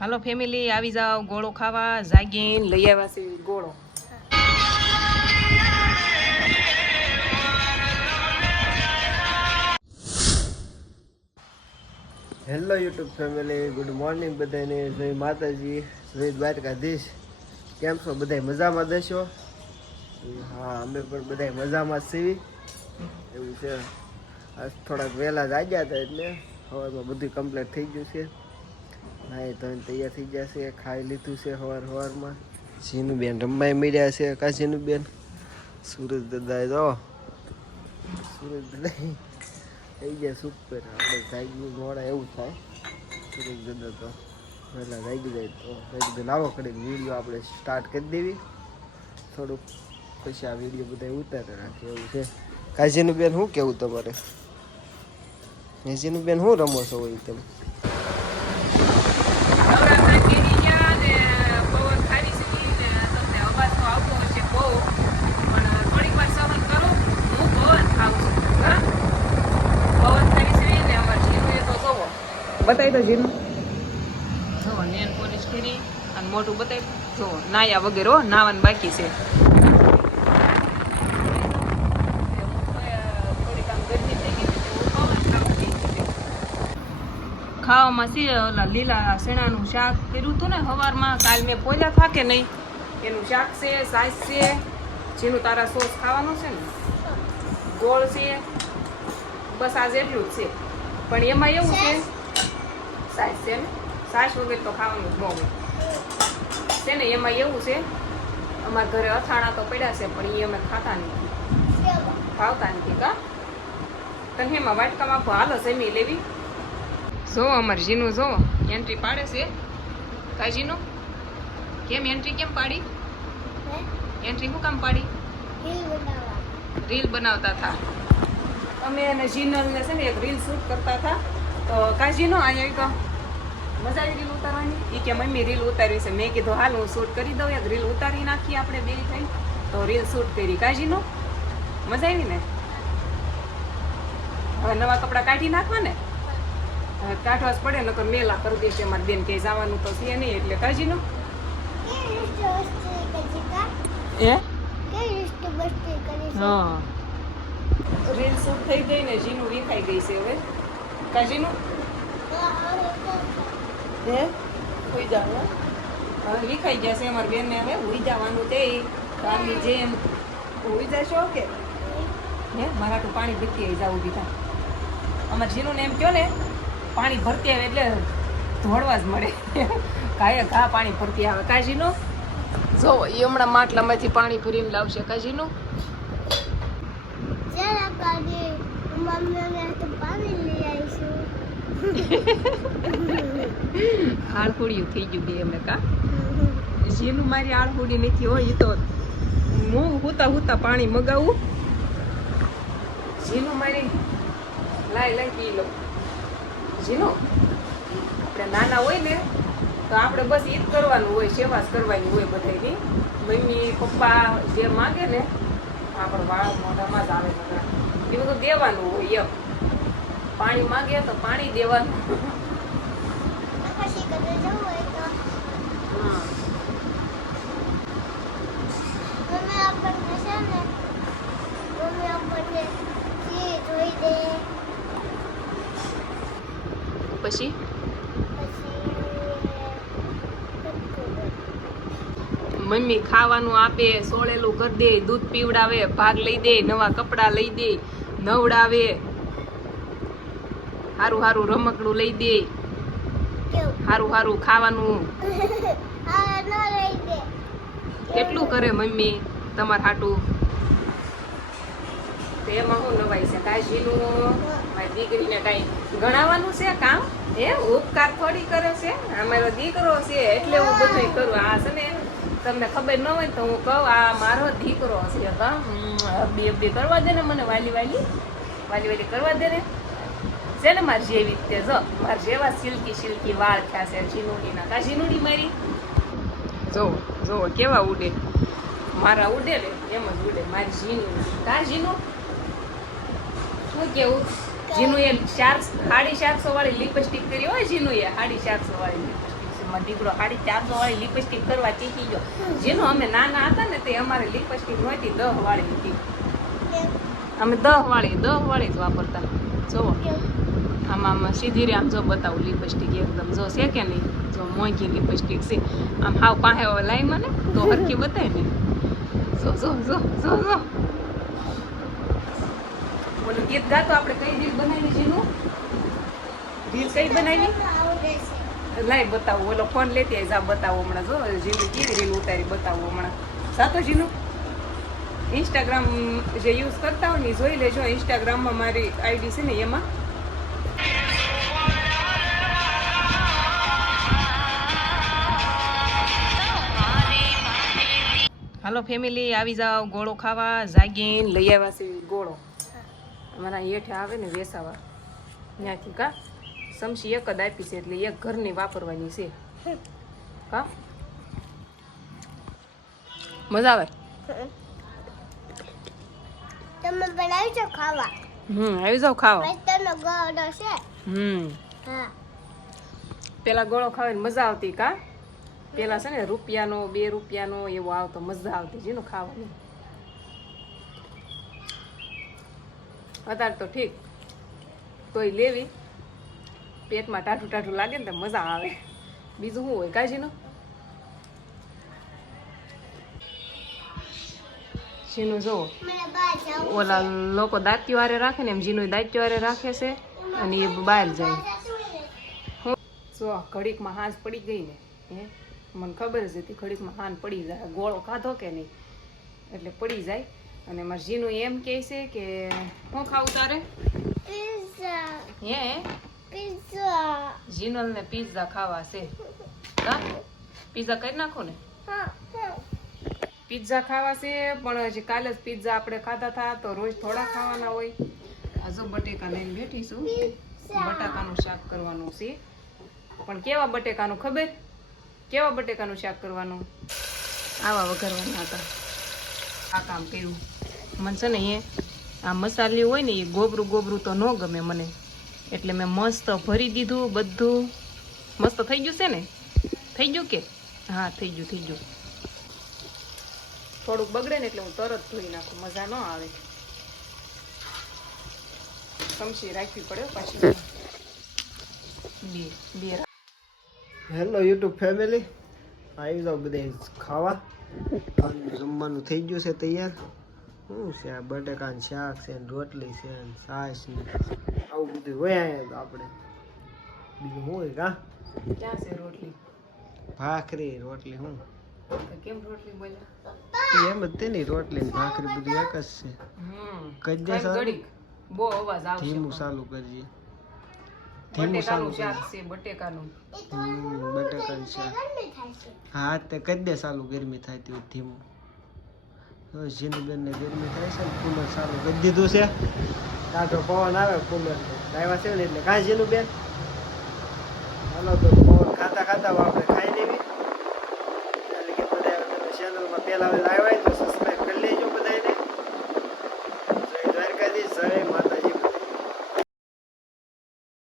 હાલો family, આવી જાઓ, ગોળો ખાવા, જાગીને, લઈ આવ્યા છે ગોળો. Hello YouTube family good morning બધાને. જય માતાજી, જય દ્વારકાધીશ. કેમ છો? બધા મજામાં દેશો? હા, અમે પણ બધા મજામાં સીવી એવું છે. આજ થોડાક વહેલા જાગ્યા હતા એટલે સવારમાં બધું કમ્પ્લીટ થઈ ગયું છે. નાઈ તો તૈયાર થઈ ગયા છે ખાઈ લીધું છે સવાર સવારમાં સીનુબેન રમવાય મળ્યા છે કા સીનુબેન સુરજ દાદા તો. સુરજ દાદા થઈ ગયા સુપર આપણે જાગી મોડા એવું થાય. સુરજ દાદા તો પહેલાં જાગી જાય તો મેં કીધું લાવો કરીને વીડિયો આપણે સ્ટાર્ટ કરી દેવી. થોડુંક પછી આ વીડિયો બધા ઉતારી રાખે એવું છે. કાજીનું બેન શું કેવું તમારે? કાજીનું બેન શું રમો છો હોય તમે બતાવી દો જીનું. જો નેન પોલીસ કરી અને મોટું બતાવી જો, નાયા વગેરે નાવાનું બાકી છે. ખાવામાં સી ઓલા લીલા શેણાનું શાક કર્યું હતું ને સવારમાં કાલ મેં પોલ્યા થાકે નહીં. એનું શાક છે, સાસ છે, જેનું તારા સોસ ખાવાનું છે ને. ગોળ છે, બસ આજ એટલું જ છે. પણ એમાં એવું છે સાસ છે ને સાસ વગર તો ખાવાનું હોય. છે ને એમાં એવું છે અમારા ઘરે અથાણા તો પડ્યા છે પણ એ અમે ખાતા નથી. ભાવતા નથી કા? તને એમાં વાટકામાં હાલો જમી લેવી. જોવો અમારે જીનું જોવો એન્ટ્રી પાડે છે. કાઈ જીનું કેમ એન્ટ્રી કેમ પાડી? એન્ટ્રી શું કામ પાડી? રીલ બનાવતા હતા. અમે એને જીનલને છે ને એક રીલ શૂટ કરતા હતા. તો કાજીનો અહીંયા એક મજા આવી રીલ ઉતારવાની? એ કે મમ્મી, રીલ ઉતારવી છે. મેં કીધું, હાલ હું શૂટ કરી દઉં એક, રીલ ઉતારી નાખીએ આપણે બે થઈ તો રીલ શૂટ કરી. કાજીનો? મજા આવી ને? હવે નવા કપડાં કાઢી નાખવા ને હવે કાઢવા જ પડે, નકર મેલા કરી દેશે. મારી બેન કે જવાનું તો છે નહીં. એટલે કાજીનો? એ હા. રીલ શૂટ થઈ ગઈ ને, જીનું વિખાઈ ગઈ છે હવે. કાજીનું? હે? હવે વિખાઈ ગયા છે અમારી બેનને હવે. હોઈ જવાનું તે કામની જેમ. જશો કે? હે મારા પાણી ભીતી આવી જાવું બીજા અમારે જીનું ને એમ કહો ને પાણી ભરતી આવે એટલે ધોળવા જ મળે. કાંઈ ઘા પાણી ભરતી આવે. કાજીનું જો એ હમણાં માટલામાંથી પાણી ભરીને લાવશે. કાજીનું આળખોડિયું થઈ ગયું બે અમે કા? જેનું મારી આળખોડી નથી હોય એ તો હું હુતા હુતા પાણી મગાવું. જેનું મારી લાઈ લાઈ પી લો જીનો? આપણે નાના હોય ને, તો આપણે બસ જ કરવાનું હોય, સેવા કરવાની હોય બધાની મમ્મી, પપ્પા જે માંગે ને આપણે વાળ મોઢામાં જ આવે બધા. એ બધું દેવાનું હોય એમ. પાણી માંગે તો પાણી દેવાનું. પછી મમ્મી ખાવાનું આપે સોળેલું કરી દે દૂધ પીવડાવે ભાગ લઈ દે નવા કપડાં લઈ દે નવડાવે. હારું હારું રમકડું લઈ દે હારું હારું ખાવાનું કેટલું કરે મમ્મી તમાર હાટું એમાં શું નવાઈ છે કાશીનું મારી દીકરીને કાંઈ ગણાવવાનું છે કામ એ ઉપકાર થોડી કરે છે અમારો દીકરો છે એટલે હું બધું કરું આ છે ને તમને ખબર ન હોય તો હું કહું આ મારો દીકરો છે બે બે કરવા દે ને મને વાલી વાલી વાલી વાલી કરવા દે ને છે ને મારી જેવી રીતે જો. મારા જેવા સિલ્કી સિલ્કી વાળ થયા છે, ઝીનુડીના. કા ઝીનુડી મારી? જો જો, કેવા ઉડે? મારા ઉડે ને, એમ જ ઉડે. મારી ઝીનું. કા ઝીનું? શું કેવું? જીનું એ ચાર સાડી ચારસો વાળી લિપસ્ટિક કરી હોય જીનું એ સાડી ચારસો વાળી લિપસ્ટિક દીકરો સાડી ચારસો વાળી લિપસ્ટિક કરવા ચીકી ગયો. જેનો અમે નાના હતા ને, તે અમારે લિપસ્ટિક નહોતી, દહ વાળી હતી. અમે દહ વાળી દહ વાળી જ વાપરતા. જોવો આમાં આમ સીધી રે આમ જો બતાવું લિપસ્ટિક એકદમ જો છે કે નહીં? જો મોંઘી લિપસ્ટિક છે. આમ હાવ પાસે લાઈ મને તો હરકી બતાય ને. જો જો જો જો જો. બોલો ગીત ગાતો આપણે કઈ રીલ બનાવી જીનું? રીલ કઈ બનાવી? લાઈ બતાવું ઓલો ફોન લેતી આવી જા, બતાવો હમણાં, જો રીલ ઉતારી બતાવું હમણાં. સાતો જીનું? ઇન્સ્ટાગ્રામ જે યુઝ કરતા હોય ને જોઈ લેજો. ઇન્સ્ટાગ્રામમાં મારી આઈડી છે ને એમાં. હાલો ફેમિલી આવી જાઓ ગોળો ખાવા જાગીને લઈ આવ્યા છે ગોળો. અમારા હેઠે આવે ને વેસાવા. ત્યાંથી કા સમસી એક જ આપી છે એટલે એક ઘરની વાપરવાની છે. કા? મજા આવે? તમે બનાવી છો ખાવા. હમ આવી જાવ ખાવા. વેસ્ટર્ન ગોળો છે? હમ. હા. પેલા ગોળો ખાવાની મજા આવતી કા? પેલા છે ને રૂપિયાનો, બે રૂપિયાનો એવો આવતો, મજા આવતી જેનું ખાવાની. અત્યારે તો ઠીક. તોય લેવી. પેટમાં ટાઢું ટાઢું લાગે ને તો મજા આવે. બીજું શું હોય કાજીનું જીનું જાવું ઓલા લોકો દાંત્યો વારે રાખે ને એમ જીનું દાંત્યો હારે રાખે છે અને એ બહાર જાય. જો ઘડીકમાં હાજ પડી ગઈ ને, હે? મને ખબર જ હતી ખડીકમાં હાન પડી જાય ગોળો ખાધો કે નહીં? એટલે પડી જાય. અને મારા જીનું એમ કહે છે કે શું ખાવું તારે? પિઝા હે? પિઝા જીનલ ને પીઝા ખાવા છે. હા? પીઝા કરી નાખો ને? પીઝા ખાવા છે પણ હજી કાલે જ પીઝા આપણે ખાધા હતા તો રોજ થોડા ખાવાના હોય. હજુ બટેકા લઈને બેઠીશું બટાકાનું શાક કરવાનું છે. પણ કેવા બટેકાનું ખબર? કેવા બટેકાનું શાક કરવાનું? આવા વઘારવાના હતા. આ કામ કર્યું. મને છે ને એ આ મસાલી હોય ને એ ગોબરું ગોબરું તો ન ગમે મને. એટલે મેં મસ્ત ભરી દીધું બધું. મસ્ત થઈ ગયું છે ને? થઈ ગયું કે? હા થઈ ગયું થઈ ગયું. થોડુંક બગડે ને એટલે હું તરત ધોઈ નાખું. મજા ન આવે. સમસી રાખવી પડે પાછી. બે બે હેલો યુટ્યુબ ફેમિલી આવી જાઓ બધા ખાવા? જમવાનું થઈ ગયું છે તૈયાર. શું છે આ બટેકાનું શાક છે ને રોટલી છે ને છાશ ને આવું બધું હોય અહીંયા તો આપણે. બીજું શું હોય કા? ક્યાં છે રોટલી? ભાખરી રોટલી કેમ રોટલી બોલ્યા? એમ જ રોટલી ને ભાખરી બધું એક જ છે. દે સારું? ઘડીક બહુ અવાજ આવશે ધીમું ચાલુ કરજે બટેકાનું શાક છે બટેકાનું. બટેકાનું શાક. હા તે કહી દે સાલું ગરમી થાય તેવું ધીમું. તો જીનબેન ને ગરમી થાય છે કુલર સારું કરી દીધું છે. કાંઠો પવન આવે કુલર આવ્યા છે ને એટલે કાંઈ જીનુબેન હાલો તો પવન ખાતા ખાતા આપણે ખાઈ લેવી. એટલે કે બધા ચેનલમાં પહેલાં લાવ્યા તો સબસ્ક્રાઈબ કરી લેજો બધાને જય દ્વારકાધીશ જય માતા